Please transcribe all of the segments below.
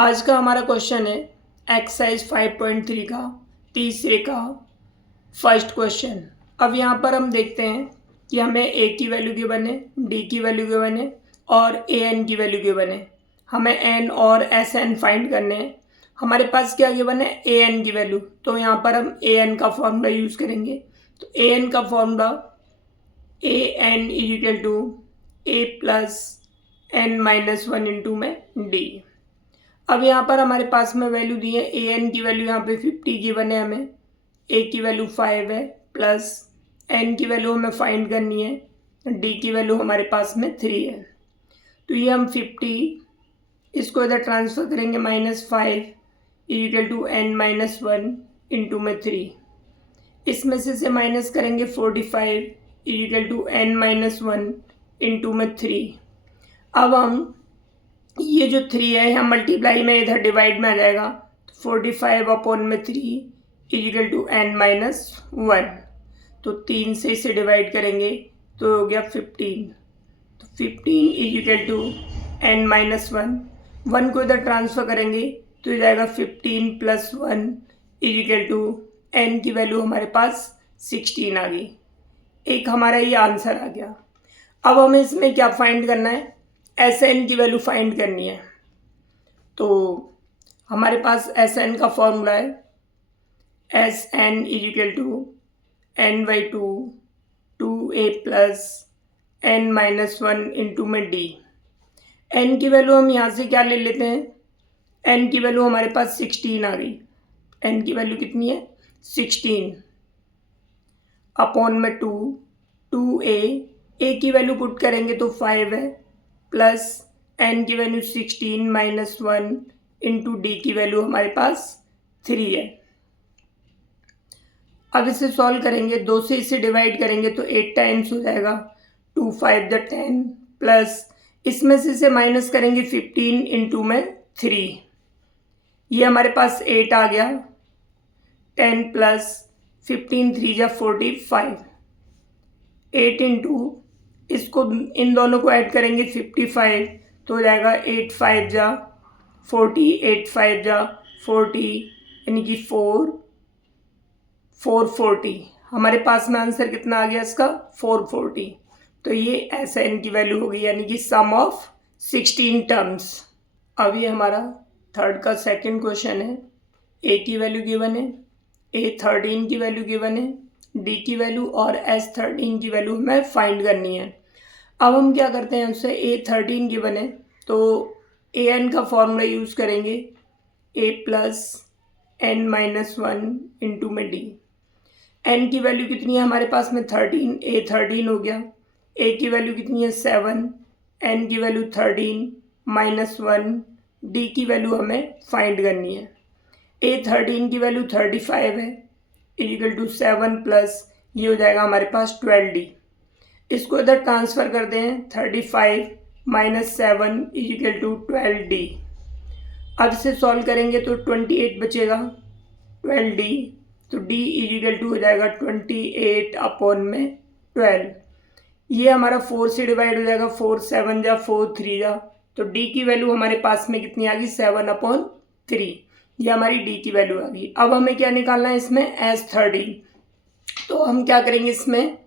आज का हमारा क्वेश्चन है एक्सरसाइज 5.3 का तीसरे का फर्स्ट क्वेश्चन। अब यहाँ पर हम देखते हैं कि हमें ए की वैल्यू गिवन है, डी की वैल्यू गिवन है और ए एन की वैल्यू गिवन है। हमें एन और एस एन फाइंड करने हैं। हमारे पास क्या गिवन है, ए एन की वैल्यू। तो यहाँ पर हम ए एन का फॉर्मूला यूज़ करेंगे। तो ए एन का formula A N is equal to A plus N minus one into में डी। अब यहाँ पर हमारे पास में वैल्यू दी है, ए एन की वैल्यू यहाँ पे 50 गिवन है, हमें ए की वैल्यू 5 है प्लस एन की वैल्यू हमें फाइंड करनी है, डी की वैल्यू हमारे पास में 3 है। तो ये हम 50 इसको इधर ट्रांसफ़र करेंगे, -5 equal to N minus one into में 3। इसमें से माइनस करेंगे 45 equal to N minus one into में 3। अब हम ये जो 3 है हम मल्टीप्लाई में इधर डिवाइड में आ जाएगा, तो 45 अपॉन में 3 equal to N minus one. तो 3 से इसे डिवाइड करेंगे तो हो गया 15। तो 15 equal to N minus one को इधर ट्रांसफ़र करेंगे तो ये जाएगा 15 plus one equal to N की वैल्यू हमारे पास 16 आ गई। एक हमारा ये आंसर आ गया। अब हमें इसमें क्या फाइंड करना है, एस एन की वैल्यू फाइंड करनी है। तो हमारे पास एस एन का फॉर्मूला है S N equal to N by two A plus N minus one into में डी। एन की वैल्यू हम यहाँ से क्या ले लेते हैं, एन की वैल्यू हमारे पास 16 आ गई। एन की वैल्यू कितनी है, 16 अपॉन में टू ए की वैल्यू पुट करेंगे तो 5 है प्लस एन की value 16 minus one into D की वैल्यू हमारे पास 3 है। अब इसे सॉल्व करेंगे, 2 से इसे डिवाइड करेंगे तो 8 टाइम्स हो जाएगा, 2 5 द 10 प्लस इसमें से इसे माइनस करेंगे 15 इंटू में 3। ये हमारे पास 8 आ गया, 10 प्लस 15 3 जा 45, 8 इंटू इसको इन दोनों को ऐड करेंगे 55 तो हो जाएगा 8 5 जा 40, 8 5 जा 40 यानी कि 440। हमारे पास में आंसर कितना आ गया इसका, 440। तो ये एस एन की वैल्यू होगी यानी कि सम ऑफ 16 टर्म्स। अब ये हमारा थर्ड का सेकंड क्वेश्चन है। ए की वैल्यू गिवन है, A13 की वैल्यू गिवन है, डी की वैल्यू और S13 की वैल्यू हमें फाइंड करनी है। अब हम क्या करते हैं, उससे A13 गिवन है तो ए एन का फॉर्मूला यूज़ करेंगे, A plus N minus one into में डी। एन की वैल्यू कितनी है हमारे पास में 13, A13 हो गया। ए की वैल्यू कितनी है 7, एन की वैल्यू 13 माइनस वन, डी की वैल्यू हमें फाइंड करनी है। A13 की वैल्यू 35 है इक्वल टू 7 प्लस ये हो जाएगा हमारे पास 12D। इसको इधर ट्रांसफ़र करते हैं, 35 माइनस 7 इक्वल टू 12D। अब इसे सॉल्व करेंगे तो 28 बचेगा, 12D तो D इक्वल टू हो जाएगा 28 अपॉन में 12। ये हमारा 4 से डिवाइड हो जाएगा, 4 7 जा 4 3 जा, तो D की वैल्यू हमारे पास में कितनी आ गई, 7 अपॉन 3। ये हमारी डी की वैल्यू आ गई। अब हमें क्या निकालना है इसमें, S13। तो हम क्या करेंगे इसमें,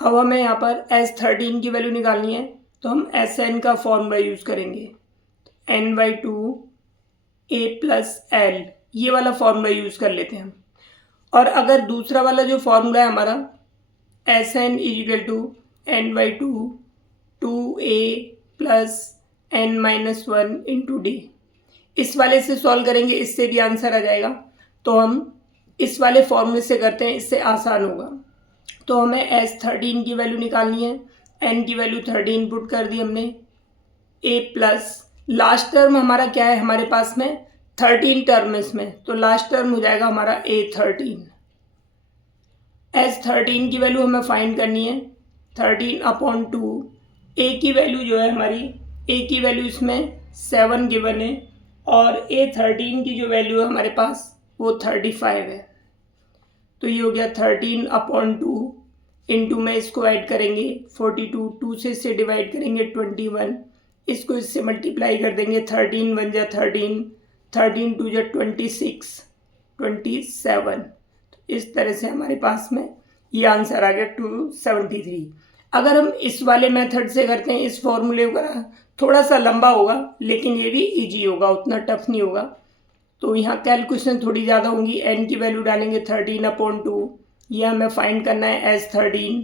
अब हमें यहाँ पर S13 की वैल्यू निकालनी है तो हम एस एन का फॉर्मूला यूज़ करेंगे, N by two A plus L, ये वाला फॉर्मूला यूज़ कर लेते हैं हम। और अगर दूसरा वाला जो फॉर्मूला है हमारा S N equal to N by two A plus N minus one into D, इस वाले से सॉल्व करेंगे, इससे भी आंसर आ जाएगा। तो हम इस वाले फॉर्मूले से करते हैं, इससे आसान होगा। तो हमें S13 की वैल्यू निकालनी है, n की वैल्यू 13 पुट कर दी हमने, a प्लस लास्ट टर्म हमारा क्या है हमारे पास में 13 टर्म है इसमें, तो लास्ट टर्म हो जाएगा हमारा A13। S13 की वैल्यू हमें फाइंड करनी है, 13 अपॉन टू, a की वैल्यू जो है हमारी, a की वैल्यू इसमें 7 गिवन है और A13 की जो वैल्यू है हमारे पास वो 35 है। तो ये हो गया 13 अपॉन टू इंटू में इसको ऐड करेंगे 42, 2 से डिवाइड करेंगे 21 इसको इससे मल्टीप्लाई कर देंगे, 13 वन जा 13, 13 टू जा 26, 27। तो इस तरह से हमारे पास में ये आंसर आ गया 273। अगर हम इस वाले मेथड से करते हैं, इस फॉर्मूले का थोड़ा सा लंबा होगा लेकिन ये भी इजी होगा, उतना टफ नहीं होगा। तो यहाँ कैलकुलेशन थोड़ी ज़्यादा होंगी। n की वैल्यू डालेंगे 13/2, ये हमें फाइंड करना है एज 13।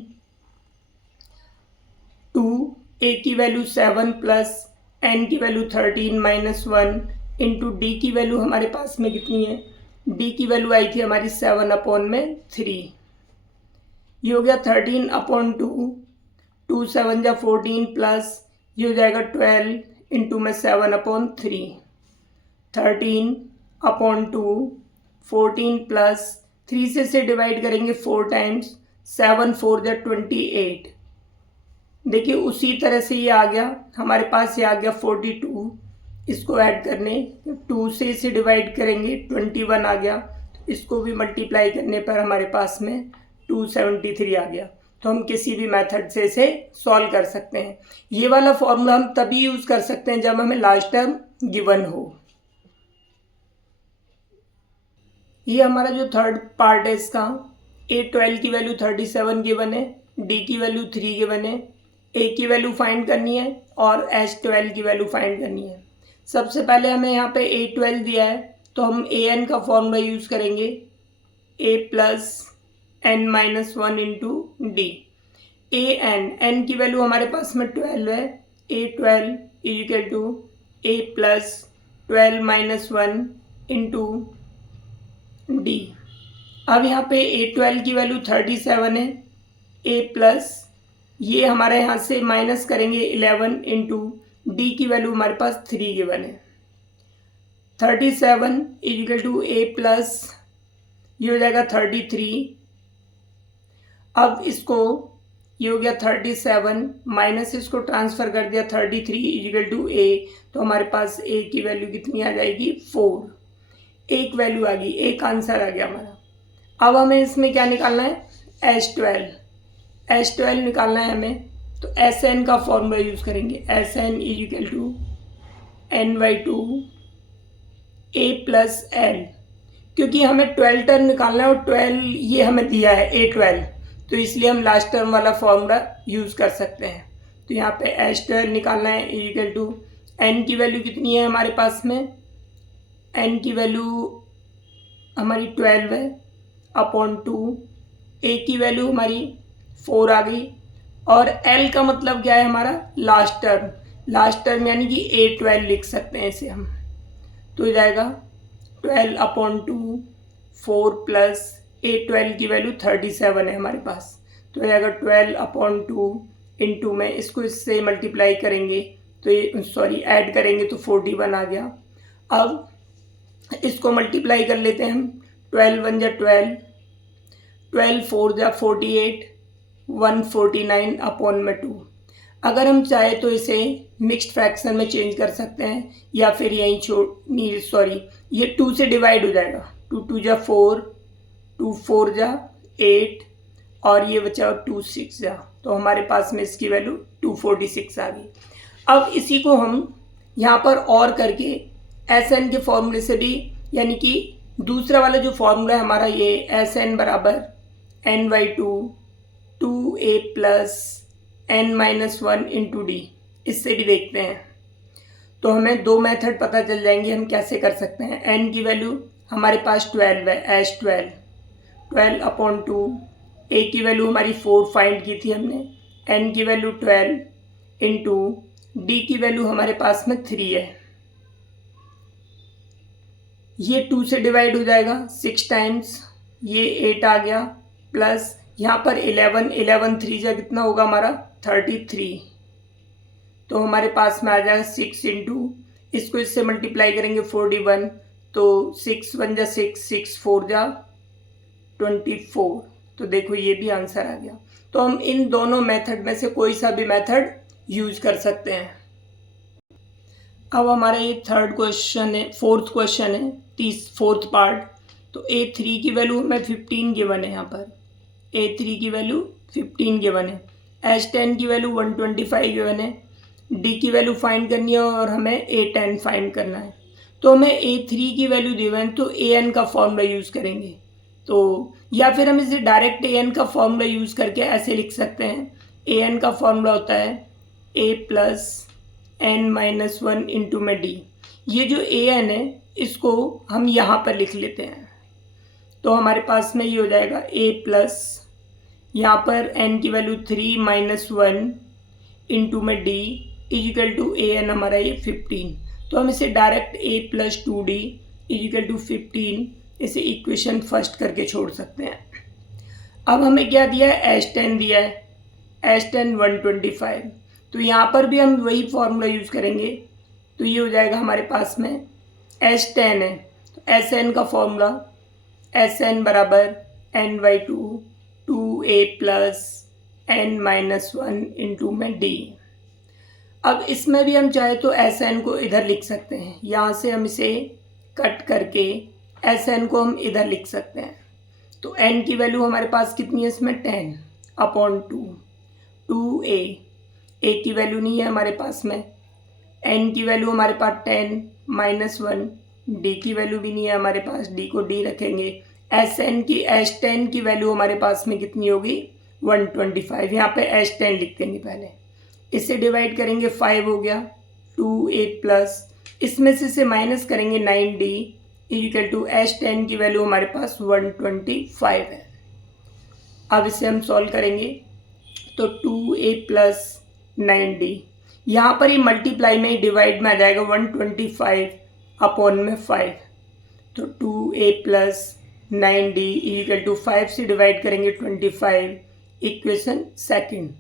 2 a की वैल्यू 7 प्लस n की वैल्यू 13 माइनस 1 इंटू डी की वैल्यू हमारे पास में कितनी है, d की वैल्यू आई थी हमारी 7/3। ये हो गया 13/2, 2 7 जा 14 प्लस ये हो जाएगा 12 इंटू में 7/3, 13/2, 14 प्लस 3 से डिवाइड करेंगे 4 टाइम्स, 7 4 जा 28। देखिए उसी तरह से ये आ गया हमारे पास, ये आ गया 42। इसको ऐड करने 2 से इसे डिवाइड करेंगे 21 आ गया। इसको भी मल्टीप्लाई करने पर हमारे पास में 273 आ गया। तो हम किसी भी मेथड से इसे सॉल्व कर सकते हैं। ये वाला फॉर्मूला हम तभी यूज़ कर सकते हैं जब हमें लास्ट टर्म गिवन हो। ये हमारा जो थर्ड पार्ट है इसका, A12 की वैल्यू 37 गिवन है, D की वैल्यू 3 गिवन है, A की वैल्यू फाइंड करनी है और H12 की वैल्यू फाइंड करनी है। सबसे पहले हमें यहाँ पे A12 दिया है तो हम AN का फॉर्मूला यूज़ करेंगे, A plus n minus 1 into D. n की वैल्यू हमारे पास में 12 है, A12 equal to A plus 12 minus 1 into D. अब यहाँ पे A12 की वैल्यू 37 है, A प्लस ये हमारे यहाँ से माइनस करेंगे 11 इंटू डी की वैल्यू हमारे पास 3 गिवन है। 37 इक्वल टू A प्लस ये हो जाएगा 33। अब इसको ये हो गया 37 माइनस इसको ट्रांसफ़र कर दिया 33 इक्वल टू A, तो हमारे पास A की वैल्यू कितनी आ जाएगी 4। एक वैल्यू आ गई, एक आंसर आ गया हमारा। अब हमें इसमें क्या निकालना है, H12 निकालना है हमें। तो Sn का फॉर्मूला यूज़ करेंगे, Sn equal to n/2 A plus L, क्योंकि हमें 12 टर्म निकालना है और 12 ये हमें दिया है A12, तो इसलिए हम लास्ट टर्म वाला फॉर्मूला यूज़ कर सकते हैं। तो यहाँ पे H12 निकालना है इक्वल टू n की वैल्यू कितनी है हमारे पास में, n की वैल्यू हमारी 12 है अपॉन 2, A की वैल्यू हमारी 4 आ गई और L का मतलब क्या है हमारा लास्ट टर्म यानी कि A12 लिख सकते हैं इसे हम। तो हो जाएगा 12/2 4 प्लस A12 की वैल्यू 37 है हमारे पास, तो हो जाएगा 12/2 इंटू में इसको इससे मल्टीप्लाई करेंगे तो ये ऐड करेंगे तो 41 आ गया। अब इसको मल्टीप्लाई कर लेते हैं हम, 12 1 जा 12, 12 4 जा 48, 149 अपॉन में 2। अगर हम चाहे तो इसे मिक्स्ड फ्रैक्शन में चेंज कर सकते हैं या फिर यहीं ये 2 से डिवाइड हो जाएगा, 2 2 जा 4, 2 4 जा 8 और ये बचा 2 6 जा, तो हमारे पास में इसकी वैल्यू 246 आ गई। अब इसी को हम यहाँ पर और करके Sn के फॉर्मूले से भी, यानी कि दूसरा वाला जो फॉर्मूला है हमारा ये Sn बराबर n/2 2A plus n minus 1 into D, इससे भी देखते हैं। तो हमें दो मेथड पता चल जाएंगे हम कैसे कर सकते हैं। n की वैल्यू हमारे पास 12 है, H12 12/2, A की वैल्यू हमारी 4 फाइंड की थी हमने, n की वैल्यू 12 इंटू डी की वैल्यू हमारे पास में 3 है। ये 2 से डिवाइड हो जाएगा 6 टाइम्स, ये 8 आ गया प्लस यहाँ पर 11 3 जा कितना होगा हमारा 33, तो हमारे पास में आ जाएगा 6 इंटू इसको इससे मल्टीप्लाई करेंगे 41, तो 6 1 जा 6, 6 4 जा 24, तो देखो ये भी आंसर आ गया। तो हम इन दोनों मेथड में से कोई सा भी मेथड यूज कर सकते हैं। अब हमारा ये थर्ड क्वेश्चन है, फोर्थ क्वेश्चन है, फोर्थ पार्ट। तो A3 की वैल्यू हमें 15 गिवन है, यहाँ पर A3 की वैल्यू 15 गिवन है, H10 की वैल्यू 125 गिवन है, डी की वैल्यू फाइंड करनी है और हमें A10 फाइंड करना है। तो हमें A3 की वैल्यू दी हुई है तो AN का फॉर्मूला यूज़ करेंगे। तो या फिर हम इसे डायरेक्ट AN का फॉर्मूला यूज़ करके ऐसे लिख सकते हैं। AN का फॉर्मूला होता है A+N-1 इंटू में D। ये जो AN है इसको हम यहाँ पर लिख लेते हैं। तो हमारे पास में ये हो जाएगा A+ यहाँ पर n की वैल्यू 3-1 इंटू में D इजिकल टू AN हमारा ये 15। तो हम इसे डायरेक्ट A+2D इजिकल टू 15 इसे इक्वेशन फर्स्ट करके छोड़ सकते हैं। अब हमें क्या दिया है, S10 दिया है, S10 125। तो यहाँ पर भी हम वही फॉर्मूला यूज़ करेंगे। तो ये हो जाएगा हमारे पास में S10 है तो Sn का फॉर्मूला Sn बराबर n/2 2a+n-1 इंटू में D। अब इसमें भी हम चाहे तो Sn को इधर लिख सकते हैं, यहाँ से हम इसे कट करके Sn को हम इधर लिख सकते हैं। तो n की वैल्यू हमारे पास कितनी है इसमें 10/2 2a की वैल्यू नहीं है हमारे पास में, n की वैल्यू हमारे पास 10-1 d की वैल्यू भी नहीं है हमारे पास, d को d रखेंगे। S10 की वैल्यू हमारे पास में कितनी होगी 125। यहाँ पे S10 लिख देंगे पहले, इससे डिवाइड करेंगे 5 हो गया 2a+, इसमें से इसे माइनस करेंगे 9d इक्वल टू S10 की वैल्यू हमारे पास 125 है। अब इसे हम सॉल्व करेंगे तो 2a+ 9d, यहाँ पर ये मल्टीप्लाई में डिवाइड में आ जाएगा 125/5। तो 2a+ 9d इक्वल टू 5 से डिवाइड करेंगे 25, इक्वेशन सेकंड।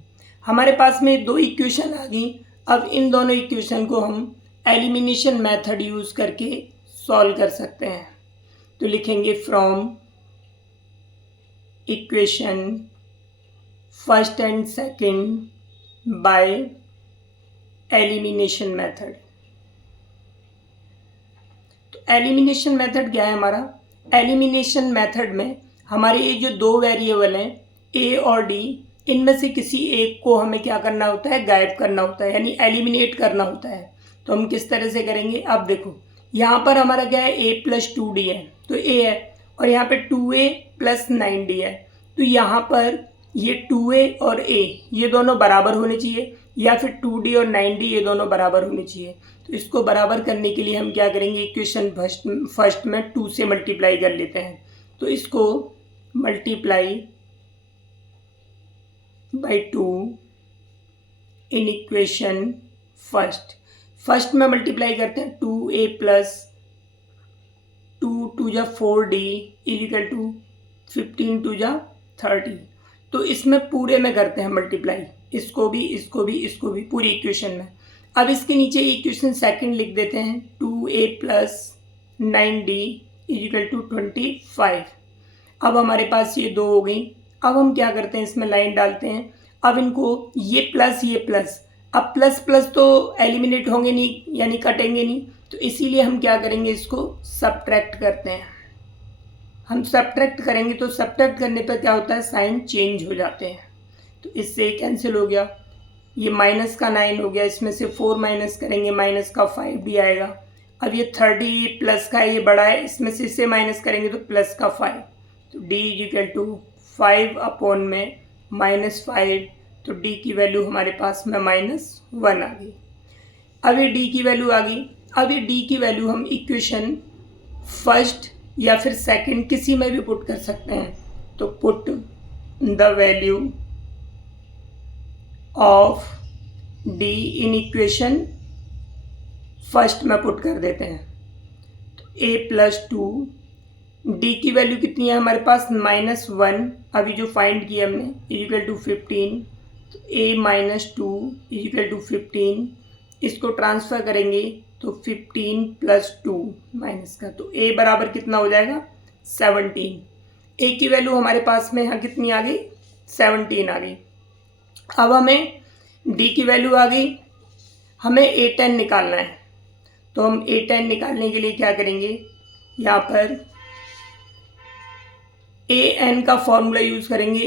हमारे पास में दो इक्वेशन आ गई। अब इन दोनों इक्वेशन को हम एलिमिनेशन मेथड यूज़ करके सॉल्व कर सकते हैं। तो लिखेंगे from equation first and second by elimination method. तो एलिमिनेशन मेथड क्या है हमारा, एलिमिनेशन मेथड में हमारे ये जो दो वेरिएबल हैं a और d, इनमें से किसी एक को हमें क्या करना होता है, गायब करना होता है, यानी एलिमिनेट करना होता है। तो हम किस तरह से करेंगे, अब देखो यहाँ पर हमारा क्या है A+2D है तो a है, और यहाँ पे 2a+ 9d है। तो यहाँ पर ये 2a और a ये दोनों बराबर होने चाहिए, या फिर 2d और 9d ये दोनों बराबर होने चाहिए। तो इसको बराबर करने के लिए हम क्या करेंगे, इक्वेशन फर्स्ट में 2 से मल्टीप्लाई कर लेते हैं। तो इसको multiply by 2 in equation first में मल्टीप्लाई करते हैं 2a+ 2 4d इक्वल टू 15 2 30। तो इसमें पूरे में करते हैं मल्टीप्लाई, इसको भी पूरी इक्वेशन में। अब इसके नीचे इक्वेशन सेकंड लिख देते हैं 2a+ 9d इक्वल टू 25। अब हमारे पास ये दो हो गई। अब हम क्या करते हैं, इसमें लाइन डालते हैं। अब इनको ये प्लस, अब प्लस प्लस तो एलिमिनेट होंगे नहीं, यानी कटेंगे नहीं। तो इसीलिए हम क्या करेंगे, इसको सब्ट्रैक्ट करते हैं। हम सब्ट्रैक्ट करेंगे तो सब्ट्रैक्ट करने पर क्या होता है, साइन चेंज हो जाते हैं। तो इससे कैंसिल हो गया, ये माइनस का 9 हो गया, इसमें से 4 माइनस करेंगे माइनस का 5 भी आएगा। अब ये 30 प्लस का ये बड़ा है, इसमें से इससे माइनस करेंगे तो प्लस का 5। तो d इक्वल टू 5/-5, तो d की वैल्यू हमारे पास में -1 आ गई। अब ये d की वैल्यू आ गई। अब ये d की वैल्यू हम इक्वेशन फर्स्ट या फिर सेकंड किसी में भी पुट कर सकते हैं। तो put the value of d in equation first में पुट कर देते हैं। तो a+2, d की वैल्यू कितनी है हमारे पास -1, अभी जो फाइंड किया हमने, इक्वल टू 15। तो a-2 इक्वल टू 15, इसको ट्रांसफ़र करेंगे तो 15 + 2 माइनस का, तो a बराबर कितना हो जाएगा 17। a की वैल्यू हमारे पास में यहाँ कितनी आ गई 17 आ गई। अब हमें d की वैल्यू आ गई, हमें a10 निकालना है। तो हम a10 निकालने के लिए क्या करेंगे, यहाँ पर an का फॉर्मूला यूज़ करेंगे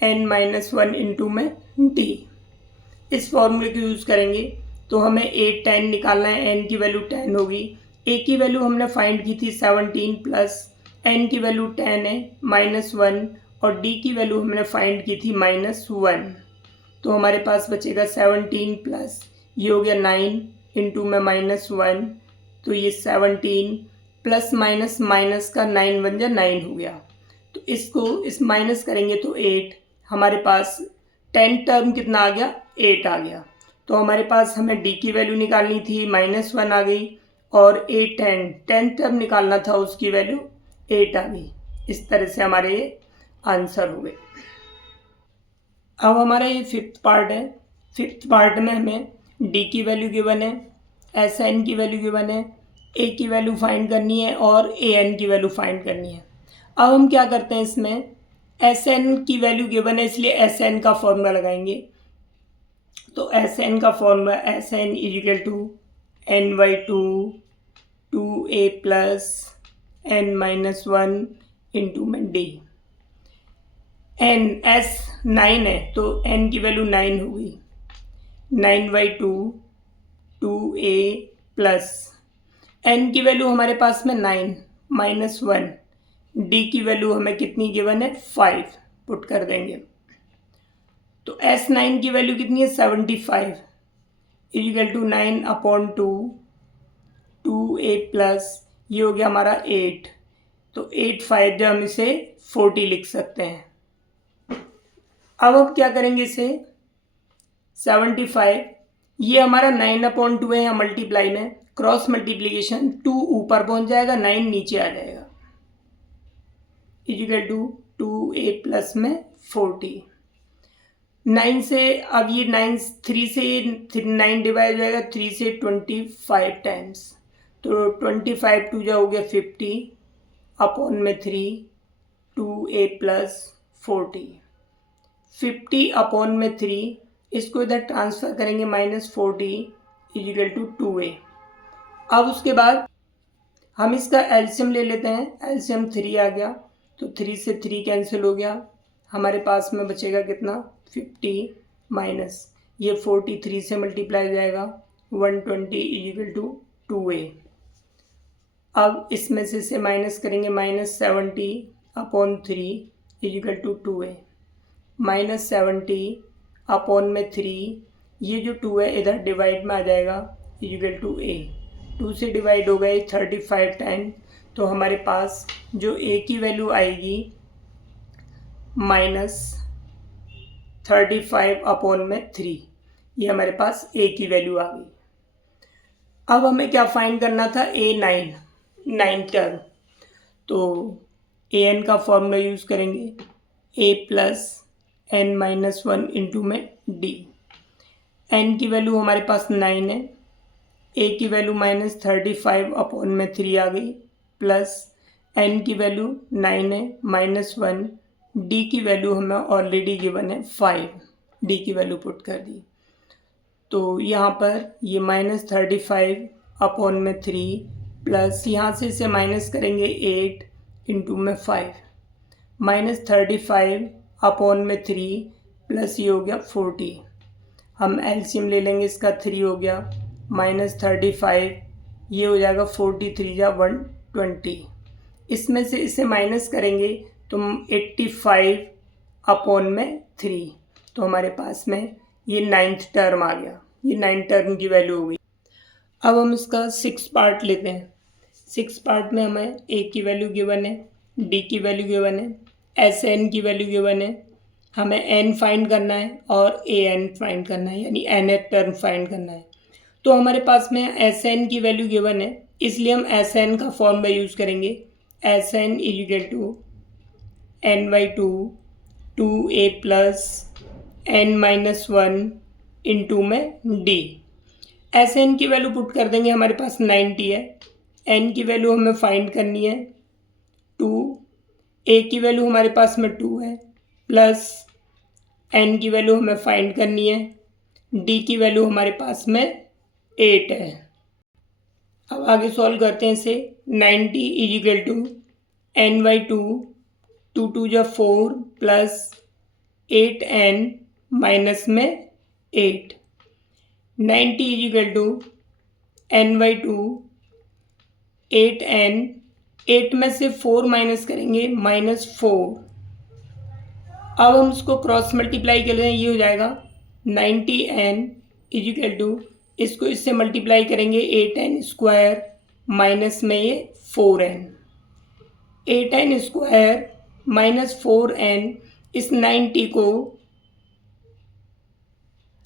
a+n-1 इंटू में d। इस फॉर्मूले को यूज़ करेंगे तो हमें 8 10 निकालना है, n की वैल्यू 10 होगी। a की वैल्यू हमने फाइंड की थी 17 प्लस n की वैल्यू 10 है -1 और d की वैल्यू हमने फाइंड की थी -1। तो हमारे पास बचेगा 17 प्लस ये हो गया 9 इंटू में -1, तो ये 17 प्लस माइनस माइनस का 9 बन जाए 9 हो गया। तो इसको इस माइनस करेंगे तो 8, हमारे पास 10 टर्म कितना आ गया 8 आ गया। तो हमारे पास हमें डी की वैल्यू निकालनी थी -1 आ गई और 8 10 टर्म निकालना था उसकी वैल्यू 8 आ गई। इस तरह से हमारे ये आंसर हो गए। अब हमारा ये फिफ्थ पार्ट है। फिफ्थ पार्ट में हमें डी की वैल्यू गिवन है, एस एन की वैल्यू गिवन है, ए की वैल्यू फाइंड करनी है और ए एन की वैल्यू फाइंड करनी है। अब हम क्या करते हैं, इसमें एस एन की वैल्यू गिवन है इसलिए एस एन का फॉर्मूला लगाएंगे। तो एस एन का formula S N equal to N by two A plus N -1 into में डी। एन एस 9 है तो एन की वैल्यू 9 होगी, 9/2 2a प्लस एन की वैल्यू हमारे पास में 9 -1, डी की वैल्यू हमें कितनी गिवन है 5 पुट कर देंगे। तो S9 की वैल्यू कितनी है 75 इजिकल टू 9/2 2a प्लस ये हो गया हमारा 8। तो 8 5 जब हम इसे 40 लिख सकते हैं। अब हम क्या करेंगे, इसे 75 ये हमारा 9/2 है मल्टीप्लाई में, क्रॉस मल्टीप्लीकेशन 2 ऊपर पहुंच जाएगा 9 नीचे आ जाएगा इजिकल टू 2a प्लस में 40। 9 से अब ये 3 से 9 डिवाइड हो जाएगा 3 से 25 टाइम्स, तो 25 2 जा हो गया 50 अपॉन में 3 2a प्लस 40 50 अपॉन में 3, इसको इधर ट्रांसफ़र करेंगे -40 इजिकल टू 2a। अब उसके बाद हम इसका एलसीएम ले लेते हैं, एलसीएम 3 आ गया तो 3 से 3 कैंसिल हो गया, हमारे पास में बचेगा कितना 50 माइनस ये 43 से मल्टीप्लाई हो जाएगा 120 इजिकल टू 2a। अब इसमें से इसे माइनस करेंगे -70 upon 3 is equal to 2a, -70 upon में 3 ये जो 2 है इधर डिवाइड में आ जाएगा इजिकल टू a, 2 से डिवाइड हो गए 35 टाइम, तो हमारे पास जो a की वैल्यू आएगी -35 अपॉन में 3, ये हमारे पास a की वैल्यू आ गई। अब हमें क्या फाइंड करना था a9 टर्म, तो an का फॉर्मूला यूज़ करेंगे a प्लस n-1 इंटू में d। n की वैल्यू हमारे पास 9 है, a की वैल्यू -35 अपॉन में 3 आ गई प्लस n की वैल्यू 9 है -1, d की वैल्यू हमें ऑलरेडी गिवन है 5, d की वैल्यू पुट कर दी। तो यहाँ पर ये -35 अपॉन में 3 प्लस यहाँ से इसे माइनस करेंगे 8 इंटू में 5 -35 अपॉन में 3 प्लस ये हो गया 40। हम एलसीएम ले लेंगे, इसका 3 हो गया -35 ये हो जाएगा 43 जा 120, इसमें से इसे माइनस करेंगे तो 85 अपॉन में 3, तो हमारे पास में ये 9th टर्म आ गया, ये 9 टर्म की वैल्यू हो गई। अब हम इसका 6 पार्ट लेते हैं। 6 पार्ट में हमें a की वैल्यू गिवन है, d की वैल्यू गिवन है, एस एन की वैल्यू गिवन है, हमें n फाइंड करना है और ए एन फाइंड करना है, यानी nth टर्म फाइंड करना है। तो हमारे पास में एस एन की वैल्यू गिवन है, इसलिए हम एस एन का फॉर्मूला यूज़ करेंगे, S N equal to n/2 2a plus n-1 into में d। एस एन की वैल्यू पुट कर देंगे, हमारे पास 90 है, n की वैल्यू हमें फाइंड करनी है 2, a की वैल्यू हमारे पास में 2 है प्लस n की वैल्यू हमें फाइंड करनी है, d की वैल्यू हमारे पास में 8 है। अब आगे सॉल्व करते हैं इसे, 90 इजिकल टू n/2 2 2 जा 4 प्लस 8n माइनस में 8 90 is equal to n/2 8n, 8 में से 4 माइनस करेंगे -4। अब हम इसको क्रॉस मल्टीप्लाई कर रहे हैं, ये हो जाएगा 90n इज इक्वल टू, इसको इससे मल्टीप्लाई करेंगे 8n² माइनस में ये 4n, 8n² माइनस 4n। इस 90 को,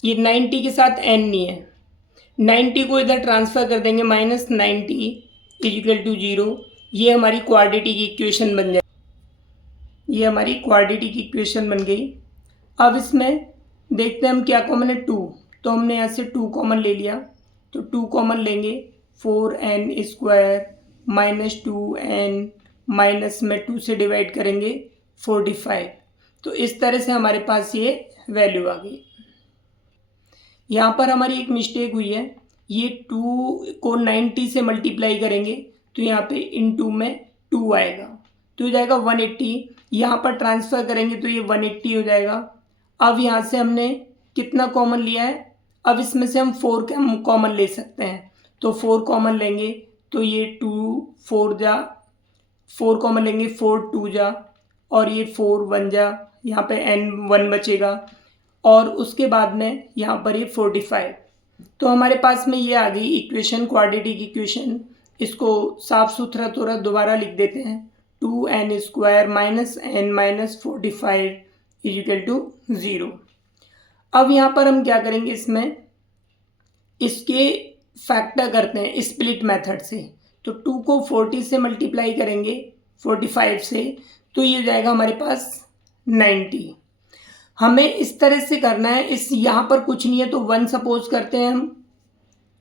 ये 90 के साथ n नहीं है, 90 को इधर ट्रांसफ़र कर देंगे -90 इज इक्वल टू 0। ये हमारी क्वाड्रेटिक इक्वेशन बन जाए, ये हमारी क्वाड्रेटिक इक्वेशन बन गई। अब इसमें देखते हैं हम क्या कॉमन है, 2, तो हमने यहाँ से 2 कॉमन ले लिया, तो 2 कॉमन लेंगे 4n² माइनस 2n माइनस में 2 से डिवाइड करेंगे 45। तो इस तरह से हमारे पास ये वैल्यू आ गई। यहाँ पर हमारी एक मिस्टेक हुई है, ये 2 को 90 से मल्टीप्लाई करेंगे तो यहाँ पे इनटू में 2 आएगा, तो हो जाएगा 180। यहाँ पर ट्रांसफ़र करेंगे तो ये 180 हो जाएगा। अब यहाँ से हमने कितना कॉमन लिया है, अब इसमें से हम 4 कॉमन ले सकते हैं, तो 4 कॉमन लेंगे तो ये 2 4 जा, 4 कॉमन लेंगे 4 2 जा, और ये 4 1 जा, यहाँ पे n1 बचेगा, और उसके बाद में यहाँ पर ये 45। तो हमारे पास में ये आ गई इक्वेशन, क्वाड्रेटिक इक्वेशन। इसको साफ सुथरा थोड़ा दोबारा लिख देते हैं, 2n² minus n minus 45 is equal to 0। अब यहाँ पर हम क्या करेंगे, इसमें इसके फैक्टर करते हैं स्प्लिट मेथड से। तो 2 को 40 से मल्टीप्लाई करेंगे 45 से, तो ये जाएगा हमारे पास 90। हमें इस तरह से करना है, इस यहाँ पर कुछ नहीं है तो 1 सपोज करते हैं हम,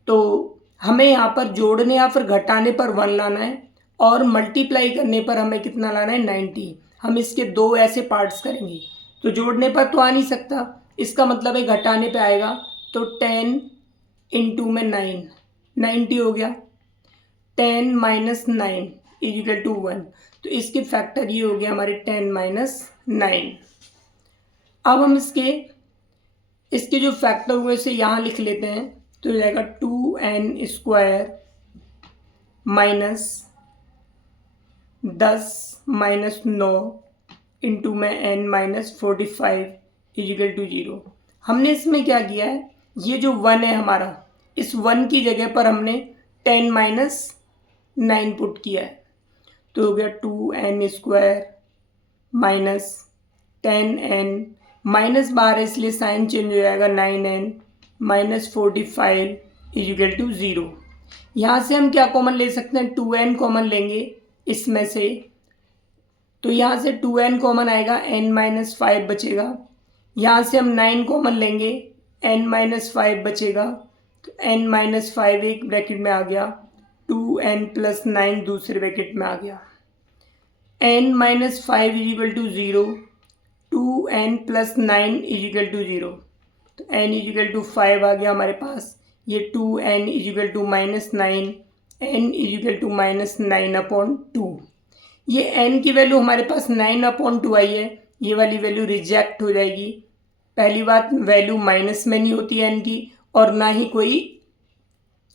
तो हमें यहाँ पर जोड़ने या फिर घटाने पर 1 लाना है, और मल्टीप्लाई करने पर हमें कितना लाना है, 90। हम इसके 2 ऐसे पार्ट्स करेंगे, तो जोड़ने पर तो आ नहीं सकता, इसका मतलब है घटाने पे आएगा, तो 10 इंटू में 9, 90 हो गया। 10 माइनस 9 इज इक्वल टू 1, तो इसके फैक्टर ये हो गया हमारे 10 माइनस 9। अब हम इसके जो फैक्टर हुए इसे यहाँ लिख लेते हैं, तो हो जाएगा 2n² माइनस 10 माइनस 9 इंटू में n minus 45 is equal to 0। हमने इसमें क्या किया है, ये जो 1 है हमारा, इस 1 की जगह पर हमने 10 माइनस 9 पुट किया है, तो हो गया 2n² माइनस 10n, माइनस बाहर है इसलिए साइन चेंज हो जाएगा, 9n minus 45 is equal to 0। यहाँ से हम क्या कॉमन ले सकते हैं, 2n कॉमन लेंगे इसमें से, तो यहाँ से 2n कॉमन आएगा, n माइनस 5 बचेगा। यहाँ से हम 9 कॉमन लेंगे, n माइनस 5 बचेगा, तो n माइनस 5 एक ब्रैकेट में आ गया, 2n प्लस 9 दूसरे ब्रैकेट में आ गया। n minus 5 is equal to 0, 2n plus 9 is equal to 0, तो n इज इक्वल टू 5 आ गया हमारे पास। ये 2n is equal to minus 9, n is equal to minus 9/2। ये n की वैल्यू हमारे पास 9/2 आई है, ये वाली वैल्यू रिजेक्ट हो जाएगी। पहली बात, वैल्यू माइनस में नहीं होती n की, और ना ही कोई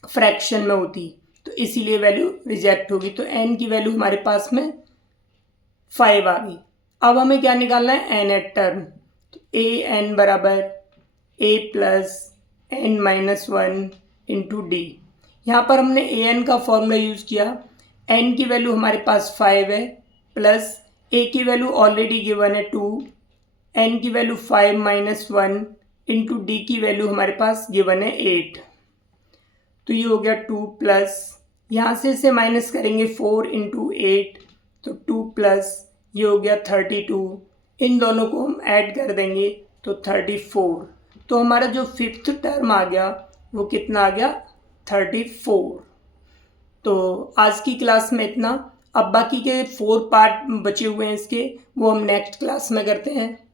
फ्रैक्शन में होती, तो इसीलिए वैल्यू रिजेक्ट होगी। तो n की वैल्यू हमारे पास में 5 आ गई। अब हमें क्या निकालना है, nth टर्म, तो an बराबर a plus n minus 1 into D. यहाँ पर हमने an का फॉर्मूला यूज़ किया, n की वैल्यू हमारे पास 5 है, प्लस a की वैल्यू ऑलरेडी गिवन है 2, n की वैल्यू 5 माइनस 1 इंटू डी की वैल्यू हमारे पास गिवन है 8, तो ये हो गया 2 प्लस, यहाँ से इसे माइनस करेंगे 4 इंटू 8, तो 2 प्लस ये हो गया 32, इन दोनों को हम ऐड कर देंगे तो 34, तो हमारा जो 5th टर्म आ गया वो कितना आ गया, 34। तो आज की क्लास में इतना। अब बाकी के 4 पार्ट बचे हुए हैं इसके, वो हम नेक्स्ट क्लास में करते हैं।